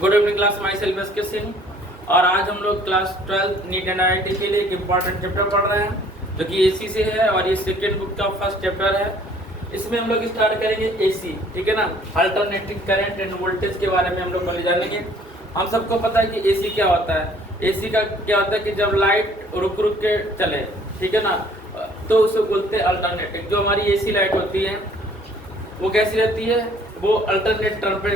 Good evening class, myself SK Singh. और आज हम लोग क्लास 12 नीट एंड आईआईटी के लिए एक इम्पॉर्टेंट चैप्टर पढ़ रहे हैं जो कि एसी से है और ये सेकेंड बुक का फर्स्ट चैप्टर है। इसमें हम लोग स्टार्ट करेंगे एसी, ठीक है ना। अल्टरनेटिंग करंट एंड वोल्टेज के बारे में हम लोग पहले जानेंगे। हम सबको पता है कि एसी क्या होता है। एसी का क्या होता है कि जब लाइट रुक रुक के चले, ठीक है ना, तो उसे बोलते हैं अल्टरनेटिंग। जो हमारी एसी लाइट होती है वो कैसी रहती है, वो अल्टरनेट टर्म पे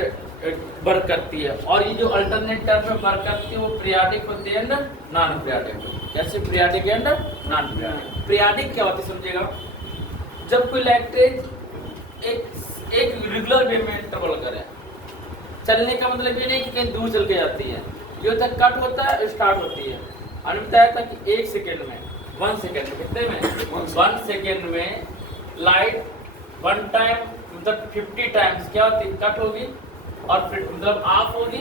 वर्क करती है। और ये जो अल्टरनेट टर्म पे वर्क करती है वो पीरियाडिक होती है एंड नॉन पीरियाडिक। जैसे periodic and non periodic. Periodic क्या होती है समझिएगा, जब कोई इलेक्ट्रिक एक रेगुलर वे में ट्रेवल करे। चलने का मतलब ये नहीं कि कहीं दूर चल के जाती है, ये होता है कट होता है स्टार्ट होती है। और बताया था कि 1 सेकेंड में 1 सेकेंड में कितने में 1 सेकेंड में लाइट 1 टाइम मतलब 50 टाइम्स क्या होती है, कट होगी और फिर मतलब ऑफ होगी।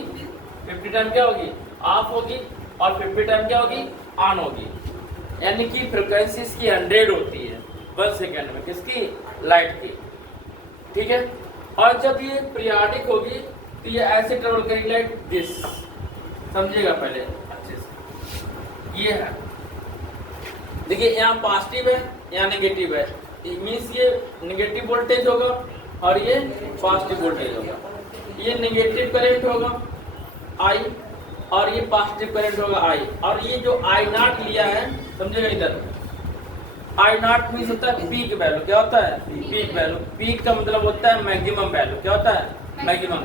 50 टाइम क्या होगी, ऑफ होगी, और 50 टाइम क्या होगी, ऑन होगी। यानी कि फ्रिक्वेंसी इसकी 100 होती है 1 सेकेंड में, किसकी, लाइट की, ठीक है। और जब ये पीरियाडिक होगी तो ये ऐसे ट्रेवल करेगी लाइक दिस, समझिएगा पहले अच्छे से। ये है, देखिए यहाँ पॉजिटिव है यहाँ नेगेटिव है, मीन्स ये नेगेटिव वोल्टेज होगा और ये पॉजिटिव वोल्टेज होगा। ये नेगेटिव करंट होगा I और ये पॉजिटिव करंट होगा I। और ये जो I नॉट लिया है समझिएगा, इधर I नॉट मीन्स होता है पीक वैल्यू। क्या होता है, पीक वैल्यू। पीक का मतलब होता है मैक्सिमम वैल्यू। क्या होता है, मैक्सिमम।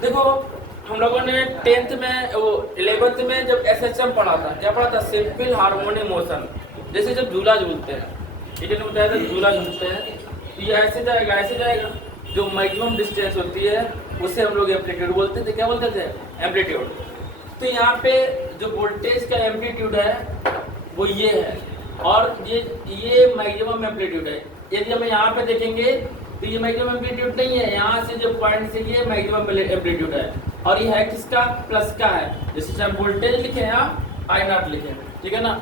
देखो हम लोगों ने 10th में वो 11th में जब SHM पढ़ा था, क्या पढ़ा था, सिंपल हार्मोनिक मोशन। जैसे जब झूला झूलते हैं, ठीक है, बताया था झूला झूलते हैं, ये ऐसे जाएगा ऐसे जाएगा। जो मैक्सिमम डिस्टेंस होती है उसे हम लोग एम्पलीट्यूड बोलते थे। क्या बोलते थे, एम्पलीट्यूड। तो यहाँ पे जो वोल्टेज का एम्पलीट्यूड है वो ये है, और ये मैक्सिमम एम्पलीट्यूड है। यदि हम यहाँ पे देखेंगे तो ये मैक्सिमम एम्पलीट्यूड नहीं है, यहाँ से जो पॉइंट से ये मैक्सिमम एम्पलीट्यूड है। और ये है किसका, प्लस का है। जैसे हम वोल्टेज लिखे हैं यहाँ I नॉट लिखे, ठीक है ना।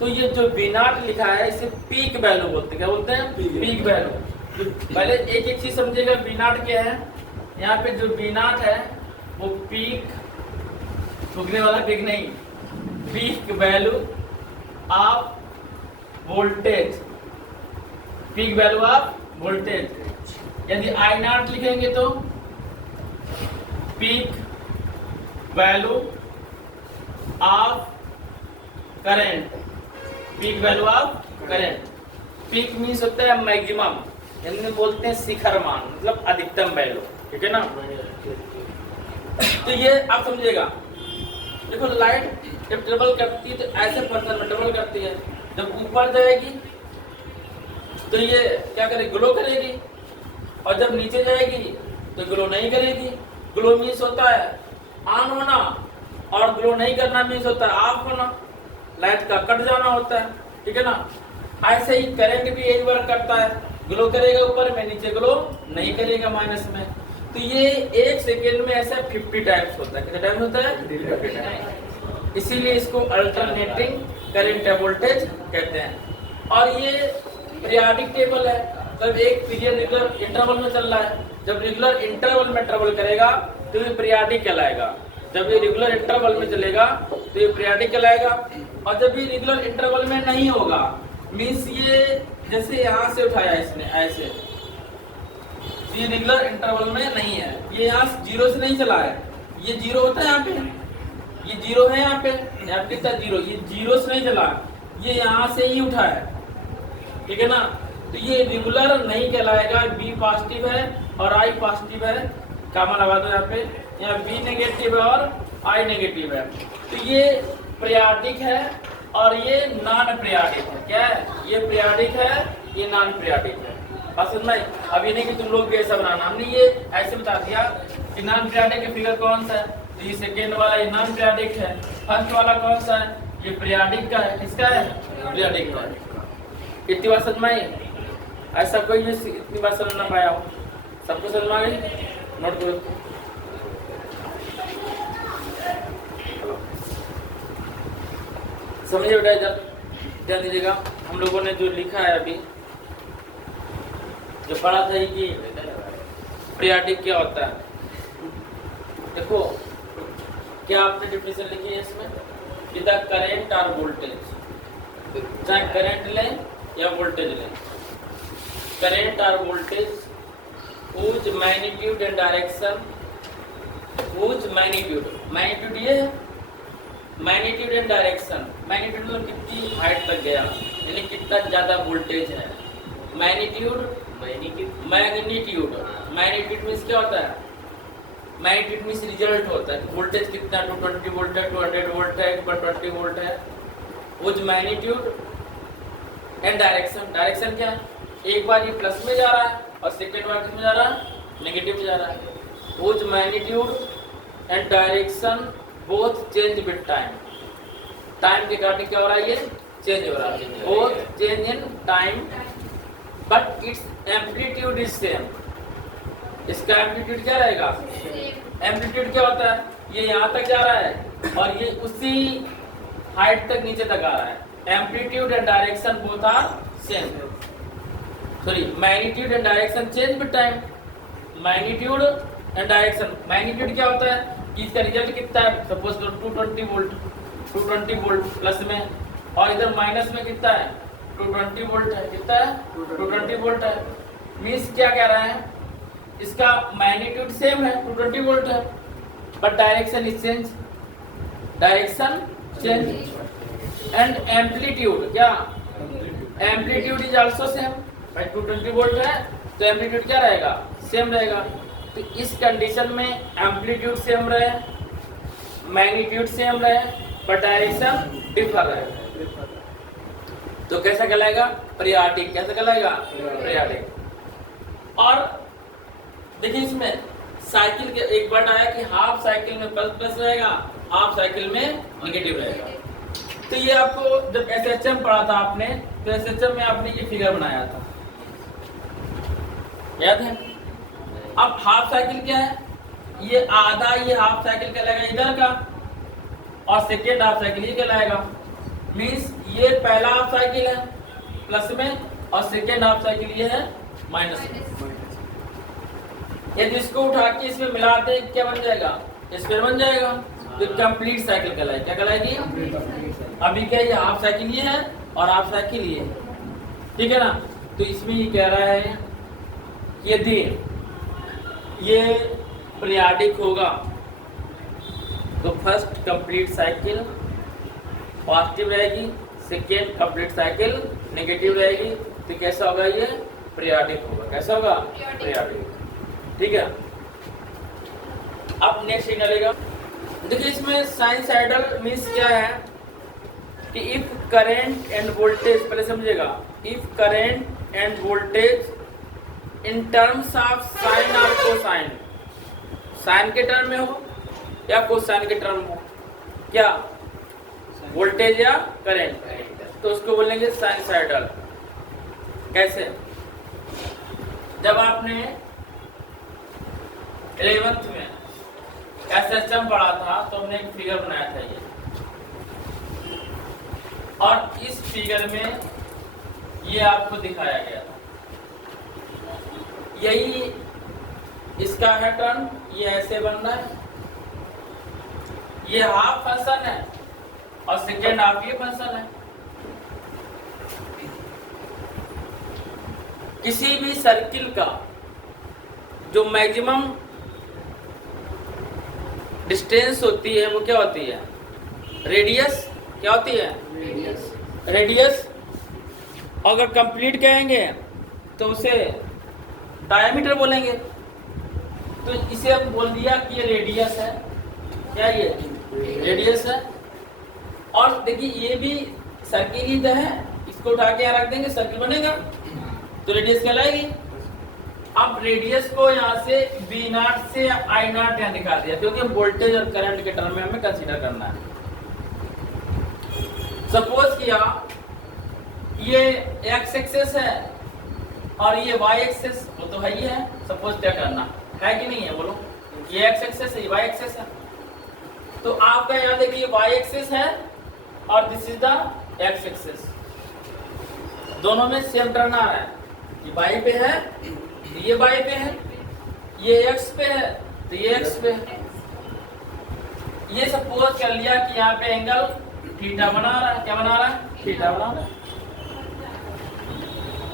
तो ये जो V नॉट लिखा है इसे पीक वैल्यू बोलते हैं। क्या बोलते हैं, पीक वैल्यू। पहले एक एक चीज समझिएगा, V नॉट क्या है। यहाँ पे जो V नॉट है वो पीक, रुकने वाला पीक नहीं, peak value of voltage, peak value of voltage. यदि I नॉट लिखेंगे तो peak value of current, peak value of current. Peak means होता है मैक्सिमम, यानी बोलते हैं शिखर मान, मतलब अधिकतम वैल्यू, ठीक है ना। तो ये आप समझिएगा। देखो लाइट जब ट्रेवल करती है तो ऐसे पर्सन में ट्रेवल करती है। जब ऊपर जाएगी तो ये क्या करेगी, ग्लो करेगी, और जब नीचे जाएगी तो ग्लो नहीं करेगी। ग्लो मीन्स होता है ऑन होना, और ग्लो नहीं करना मीन्स होता है ऑफ होना, लाइट का कट जाना होता है, ठीक है ना। ऐसे ही करंट भी एक बार करता है, ग्लो करेगा ऊपर में, नीचे ग्लो नहीं करेगा माइनस में। तो ये 1 सेकेंड में ऐसा 50 टाइम्स होता है। कितना टाइम होता है, 50 टाइम्स। इसीलिए इसको अल्टरनेटिंग करंट वोल्टेज कहते हैं। और ये पीरियाडिक टेबल है, जब एक पीरियड रेगुलर इंटरवल में चल रहा है। जब रेगुलर इंटरवल में ट्रेवल करेगा तो ये पीरियाडिक कहलाएगा। जब ये रेगुलर इंटरवल में चलेगा तो ये पीरियाडिक कहलाएगा। और जब ये रेगुलर इंटरवल में नहीं होगा, मीन्स ये जैसे यहाँ से उठाया इसने ऐसे, ये रेगुलर इंटरवल में नहीं है, ये यहाँ 0 से नहीं चला है। ये 0 होता है यहाँ पे, ये 0 है यहाँ पे कितना 0, ये 0 से नहीं चला, ये यहाँ से ही उठा है, ठीक है ना। तो ये रेगुलर नहीं कहलाएगा। B पॉजिटिव है और I पॉजिटिव है, कामा लगा दो यहाँ पे। यहाँ B नेगेटिव है और I नेगेटिव है। तो ये पीरियाडिक है और ये नॉन पीरियाडिक है। क्या है, ये पीरियाडिक है, ये नॉन पीरियाडिक है। बात समझ में। अब ये नहीं कि तुम लोग कैसा बनाना, हमने ये ऐसे बता दिया कि नॉन पीरियाडिक का फिगर कौन सा है। तो ये सेकेंड वाला ये नॉन पीरियाडिक है, फर्स्ट वाला कौन सा है, ये पीरियाडिक का है। किसका है, पीरियाडिक का है। इतनी बात समझ में आई, ऐसा कोई भी इतनी बात समझ ना पाया हो, सबको समझ में आ गई। नोट करो, समझिए बेटा, इधर ध्यान दीजिएगा। हम लोगों ने जो लिखा है अभी, जो पढ़ा था कि पीरियोडिक क्या होता है। देखो क्या आपने डिफिनेशन लिखी है इसमें कि द करेंट और वोल्टेज, चाहे करंट लें या वोल्टेज लें, करंट और voltage whose magnitude and direction, whose magnitude ये है मैग्नीट्यूड एंड डायरेक्शन। मैग्नीट्यूड मतलब कितनी हाइट तक गया, यानी कितना ज़्यादा वोल्टेज है। मैग्नीट्यूड मीन्स क्या होता है, मैग्नीट्यूड मीन्स रिजल्ट होता है। वोल्टेज कितना 220 वोल्ट है, 200 वोल्ट है, 120 वोल्ट है। whose magnitude and direction, direction क्या है, एक बार ये प्लस में जा रहा है और सेकेंड बार किसमें जा रहा है, नेगेटिव में जा रहा है। whose magnitude and direction both change with time, time के अकॉर्डिंग क्या हो रहा है, ये चेंज हो रहा है, both change in time but it's amplitude is same. इसका एम्पलीट्यूड क्या रहेगा, एम्पलीट्यूड क्या होता है, ये यहाँ तक जा रहा है और ये उसी हाइट तक नीचे तक आ रहा है। Amplitude and direction both are same, sorry magnitude and direction change with time. Magnitude and direction, magnitude क्या होता है कि इसका रिजल्ट कितना है, सपोज 220 वोल्ट प्लस में, और इधर माइनस में कितना है 220 वोल्ट है, कितना है 220 वोल्ट है। मीन्स क्या कह रहा है, इसका मैग्नीट्यूड सेम है 220 वोल्ट है but direction is change, direction change. And amplitude क्या, एम्पलीट्यूड इज आल्सो सेम, भाई 220 वोल्ट है तो एम्पलीट्यूड क्या रहेगा, सेम रहेगा। तो इस कंडीशन में एम्पलीट्यूड सेम रहे, मैग्नीट्यूड सेम रहे बट डायरेक्शन डिफर रहे तो कैसा कहलाएगा, पीरियोडिक। कैसा कहलाएगा, पीरियोडिक। और देखिए इसमें साइकिल के एक वर्ड आया कि हाफ साइकिल में प्लस रहेगा, हाफ साइकिल में नेगेटिव रहेगा। तो ये आपको जब एसएचएम पढ़ा था आपने, तो एसएचएम में आपने ये फिगर बनाया था, याद है। अब हाफ साइकिल क्या है, ये आधा, ये हाफ साइकिल कहलाएगा इधर का और सेकेंड हाफ साइकिल ये कहलाएगा। मीन्स ये पहला हाफ साइकिल है प्लस में और सेकेंड हाफ साइकिल ये है माइनस में। यदि इसको उठा के इसमें मिलाते हैं क्या बन जाएगा, स्क्वायर बन जाएगा, तो कंप्लीट साइकिल कहलाएगी। क्या कहलाएगी, अभी क्या ये हाफ साइकिल ये है और हाफ साइकिल ये है, ठीक है ना। तो इसमें ये कह रहा है यदि ये पीरियोडिक होगा तो फर्स्ट कंप्लीट साइकिल पॉजिटिव रहेगी, सेकेंड कंप्लीट साइकिल नेगेटिव रहेगी, तो कैसा होगा, ये पीरियोडिक होगा। कैसा होगा, पीरियोडिक, ठीक है। अब नेक्स्ट निकलेगा, देखिए इसमें साइनसॉइडल मीन्स क्या है कि इफ करंट एंड वोल्टेज, पहले समझिएगा, if current end voltage in terms of sine और कोसाइन, साइन के टर्म में हो या कोसाइन के टर्म हो, क्या वोल्टेज या करंट, तो उसको बोलेंगे साइनसॉइडल। कैसे, जब आपने 11th में एसएचएम पढ़ा था तो हमने एक फिगर बनाया था ये, और इस फिगर में ये आपको दिखाया गया था, यही इसका है टर्म, ये ऐसे बन रहा है, ये हाफ फंक्शन है और सेकेंड हाफ ये फंक्शन है। किसी भी सर्किल का जो मैक्सिमम डिस्टेंस होती है वो क्या होती है, रेडियस। क्या होती है, रेडियस। अगर कंप्लीट कहेंगे तो उसे डायमीटर बोलेंगे, तो इसे हम बोल दिया कि ये रेडियस है, क्या ये रेडियस है। और देखिए ये भी सर्किल ही तो है, इसको उठा के यहाँ रख देंगे सर्किल बनेगा, तो रेडियस कहलाएगी। अब रेडियस को यहाँ से V0 से I0 यहाँ दिखा दिया, क्योंकि हम वोल्टेज और करंट के टर्म में हमें कंसीडर करना है। सपोज किया ये x एक्सेस है और ये y एक्सेस, वो तो है ही है, सपोज क्या करना है कि नहीं है, बोलो। ये x एक्सेस है, ये y एक्सेस है, तो आपका याद है कि ये y एक्सेस है और this is the x axis, दोनों में सेम टर्न आ रहा है। ये y पे है तो ये y पे है, ये x पे है तो ये x पे है। ये सपोज कर लिया कि यहाँ पे एंगल थीटा बना रहा है। क्या बना रहा है? थीटा बना रहा है।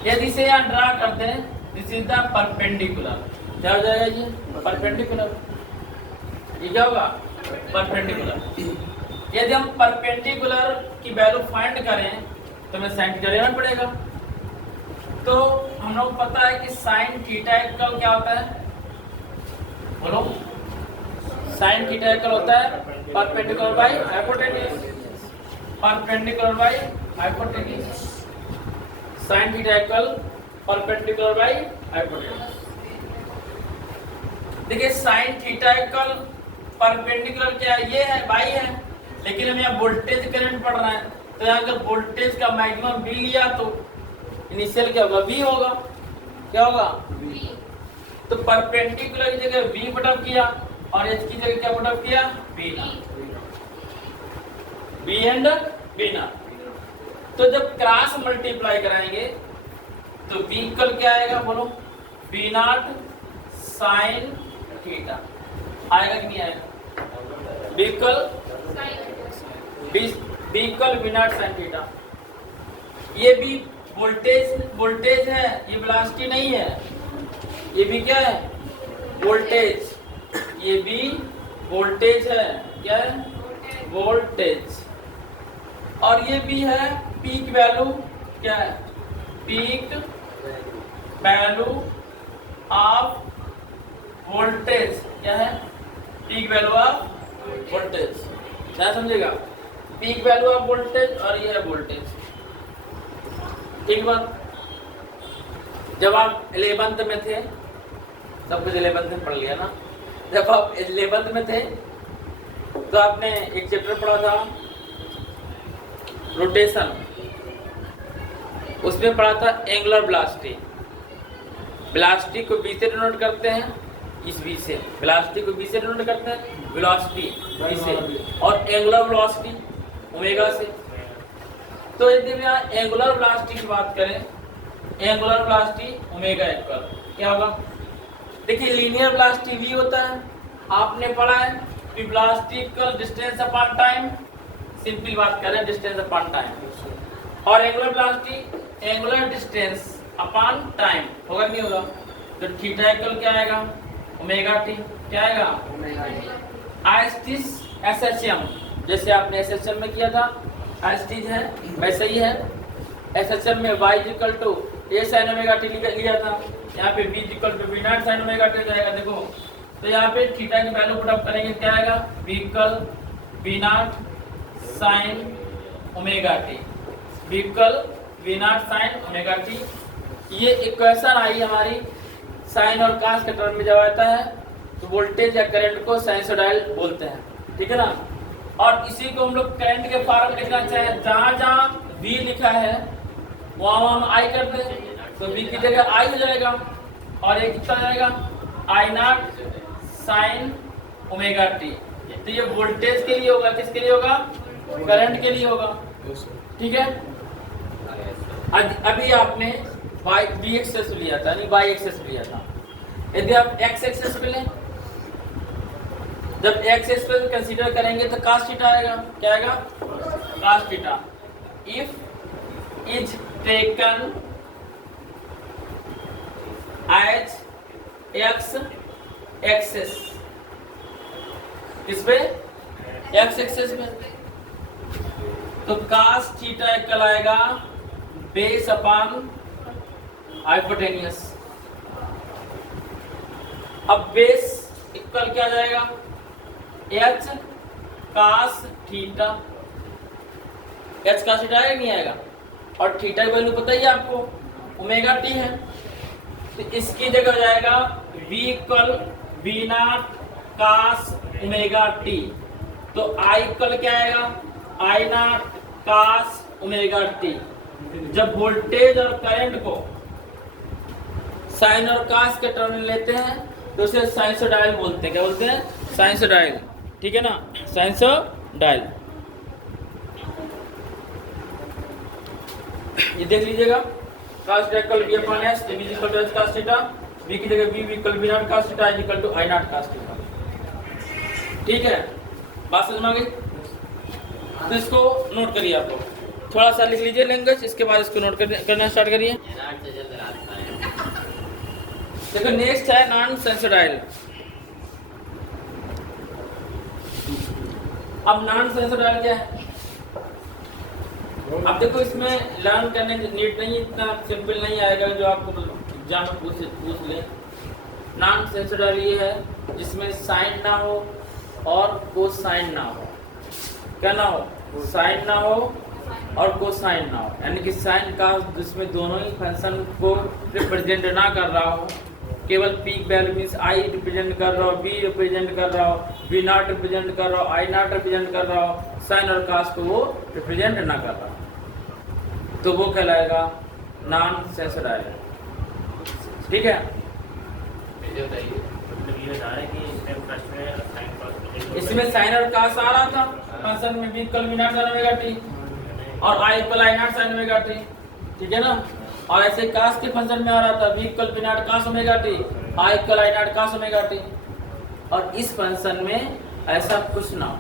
यदि इसे यहाँ ड्रा करते हैं, दिस इज द परपेंडिकुलर। क्या हो जाएगा ये? परपेंडिकुलर। ये क्या होगा? परपेंडिकुलर। यदि हम परपेंडिकुलर की वैल्यू फाइंड करें तो हमें साइन थीटा लेना पड़ेगा। तो हम लोग पता है कि साइन थीटा इक्वल क्या होता है? बोलो। साइन थीटा इक्वल होता है perpendicular by hypotenuse. Perpendicular by hypotenuse. Sine theta equal perpendicular by hypotenuse. देखिए साइन थीटा इक्वल परपेंडिकुलर क्या है? ये है, y है, लेकिन हम यहाँ वोल्टेज करंट पढ़ रहे हैं तो यहाँ अगर वोल्टेज का मैक्सिमम v लिया तो इनिशियल क्या होगा? v होगा। क्या होगा? v। तो परपेंडिकुलर की जगह v पुटअप किया और h की जगह क्या पुटअप किया? v and v not. तो जब क्रॉस मल्टीप्लाई कराएंगे तो v इक्वल क्या आएगा? बोलो। v नॉट साइन थीटा आएगा कि नहीं आएगा? v equal v not sine theta. ये भी वोल्टेज है, ये वेलोसिटी नहीं है। ये भी क्या है? वोल्टेज। ये भी वोल्टेज है। क्या है? वोल्टेज। और ये भी है पीक वैल्यू। क्या है? Peak value of voltage. क्या है? Peak value of voltage. क्या समझेगा? पीक वैल्यू ऑफ वोल्टेज और ये है वोल्टेज। ठीक बात। जब आप 11th में थे, सब कुछ 11th में पढ़ लिया ना। जब आप 11th में थे तो आपने एक चैप्टर पढ़ा था रोटेशन। उसमें पढ़ा था एंगुलर वेलोसिटी। वेलोसिटी को v से डिनोट करते हैं, इस v से। वेलोसिटी को v से डिनोट करते हैं, वेलोसिटी v से, और एंगुलर वेलोसिटी ओमेगा से। तो यदि हम यहाँ एंगुलर वेलोसिटी की बात करें, एंगुलर वेलोसिटी ओमेगा इक्वल क्या होगा? देखिए लीनियर वेलोसिटी v होता है, आपने पढ़ा है कि velocity equal distance upon time. Simple बात करें, डिस्टेंस अपॉन टाइम। और angular velocity angular distance upon time होगा नहीं होगा? तो थीटा इक्वल क्या आएगा? Omega T. क्या आएगा? Omega T. एसएचएम जैसे आपने एसएचएम में किया था, एसटीज है वैसे ही है। एसएचएम में y equal to a sin omega t लिया था, यहाँ पे v equal to v nought sin omega t जाएगा। देखो तो यहाँ पे थीटा की वैल्यू पुट अप करेंगे, क्या आएगा? v equal v nought sin omega T. v equal v nought sin omega T. ये इक्वेशन आई हमारी साइन और कास के टर्म में जब आता है तो वोल्टेज या करंट को साइनसोइडल बोलते हैं। ठीक है ना। और इसी को हम लोग करंट के फॉर्म लिखना चाहे, जहां जहां v लिखा है वहां हम i कर दें तो v की जगह i हो जाएगा और ये कितना जाएगा? i not sine omega T. तो ये वोल्टेज के लिए होगा, किसके लिए होगा? करंट के लिए होगा। ठीक है। अभी आपने v एक्सेस लिया था, नहीं y एक्सेस लिया था। यदि आप x एक्सेस पे लें, जब x एक्सेस पे कंसीडर करेंगे तो cos थीटा आएगा। क्या आएगा? cos theta. If is taken as x axis, किस पे? x एक्सेस में, तो cos थीटा इक्वल आएगा बेस अपॉन हाइपोटेन्यूस। अब बेस इक्वल क्या जाएगा? h cos theta. h cos theta आएगा नहीं आएगा? और थीटा की वैल्यू पता ही है आपको, ओमेगा टी है। तो इसकी जगह हो जाएगा v equal v not cos omega T. तो I इक्वल क्या आएगा? I nought cos omega T. जब वोल्टेज और करंट को साइन और कास के टर्म में लेते हैं तो उसे साइनसोइडल बोलते हैं। क्या बोलते हैं? साइनसोइडल। ठीक है ना, साइनसोइडल। ये देख लीजिएगा cos theta equal b upon s, b equal to s cos theta, b की जगह b equal b nought cos theta equal to i nought cos theta. ठीक है, बात समझ में आ गई? तो इसको नोट करिए, आप लोग थोड़ा सा लिख लीजिए लैंग्वेज, इसके बाद इसको नोट करना स्टार्ट करिए। देखो नेक्स्ट है नॉन सेंसोडाइल। अब नॉन सेंसोडाइल क्या है? अब देखो इसमें लर्न करने की नीड नहीं, इतना सिंपल नहीं आएगा जो आपको एग्जाम में पूछ ले। नॉन सेंसोडाइल ये है जिसमें साइन ना हो और कोसाइन ना हो। क्या ना हो? साइन ना हो और कोसाइन ना हो, यानी कि साइन का जिसमें दोनों ही फंक्शन को रिप्रेजेंट ना कर रहा हो, केवल peak value means I represent कर रहा हो, बी रिप्रेजेंट कर रहा हो, बी नॉट रिप्रेजेंट कर रहा हो, आई नॉट रिप्रेजेंट कर रहा हो, साइन और कास को वो रिप्रेजेंट ना कर रहा हो, तो वो कहलाएगा नॉन सेंसोडाइल। ठीक है, इसमें साइन और कास आ रहा था फंक्शन में, B equal B naught sine omega T और I equal I naught sine omega T. ठीक है ना, और ऐसे कास के फंक्शन में आ रहा था b equal B nought cos omega t, i equal I nought cos omega T. और इस फंक्शन में ऐसा कुछ ना हो,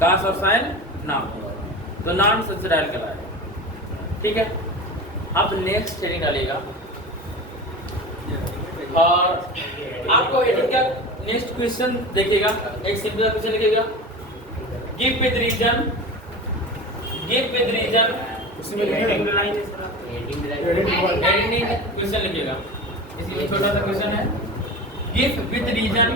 कास और साइन ना हो, तो नॉन सेंसोडाइल कहलाएगा। ठीक है, अब नेक्स्ट थ्योरी डालेगा और आपको एडिट का नेक्स्ट क्वेश्चन देखिएगा, एक सिंपल क्वेश्चन लिखेगा, give with reason, give with reason, उसमें हेडिंग लाइन क्वेश्चन लिखिएगा, इसलिए छोटा सा क्वेश्चन है, गिव विद रीजन।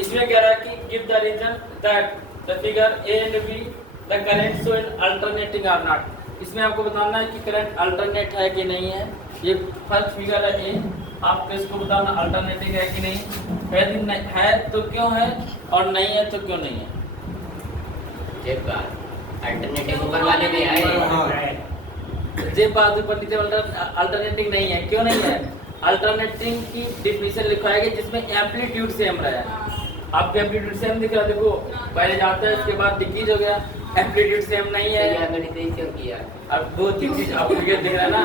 इसमें कह रहा है कि give the reason that the figure A and B the current show in alternating are not. इसमें आपको बताना है कि करंट अल्टरनेट है कि नहीं है। ये फर्स्ट फिगर है ए, आपको इसको बताना अल्टरनेटिंग है कि नहीं है तो क्यों है, और नहीं है तो क्यों नहीं है। अल्टरनेटिव ऊपर वाले में आए, जे बात ऊपर नीचे अल्टरनेटिंग नहीं है, क्यों नहीं है? अल्टरनेटिंग की डिफिनेशन लिखा है जिसमें एम्पलीट्यूड सेम रहा है। आपके एम्पलीट्यूड सेम दिख रहा है, देखो पहले जाता है इसके बाद डिक्रीज हो गया, एम्पलीट्यूड सेम नहीं है, क्यों किया? अब दो तीन चीज आपको दिख रहा है ना,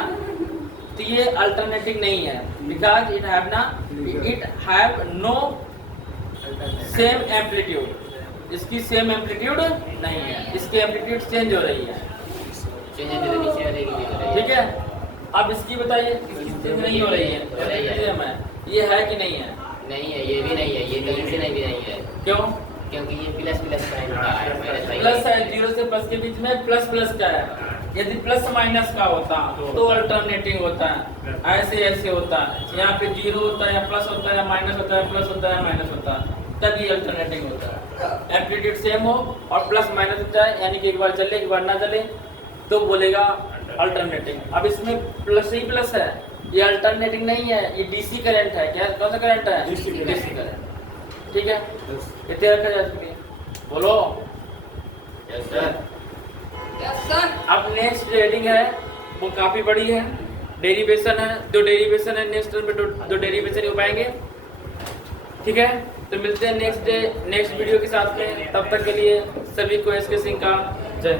तो ये अल्टरनेटिव नहीं है, because it have no same amplitude. इसकी सेम एम्पलीट्यूड नहीं है, इसकी एम्पलीट्यूड चेंज हो रही है। ठीक है, अब इसकी बताइए, इसकी चेंज नहीं हो रही है, ये है कि नहीं है? नहीं है, ये भी नहीं है, ये कहीं से नहीं भी नहीं है। क्यों? क्योंकि ये प्लस प्लस का है, प्लस है, जीरो से प्लस के बीच में प्लस प्लस का है। यदि प्लस माइनस का होता तो अल्टरनेटिंग होता है, ऐसे ऐसे होता है, यहाँ पे जीरो होता है या प्लस होता है या माइनस होता है, प्लस होता है माइनस होता है, तभी अल्टरनेटिंग होता है। एम्पलीट्यूड सेम हो और प्लस माइनस होता है, यानी कि एक बार चले एक बार ना चले, तो बोलेगा अल्टरनेटिंग। अब इसमें प्लस ही प्लस है, ये अल्टरनेटिंग नहीं है, ये डीसी करंट है। क्या कौन सा करंट है? DC current. ठीक है, कितने रखा जा सकती है, बोलो। Yes sir. अब नेक्स्ट हेडिंग है वो काफी बड़ी है, डेरिवेशन है, दो डेरिवेशन है, नेक्स्ट में दो डेरिवेशन हो पाएंगे। ठीक है, तो मिलते हैं नेक्स्ट वीडियो के साथ में, तब तक के लिए सभी को एसके सिंह का जय।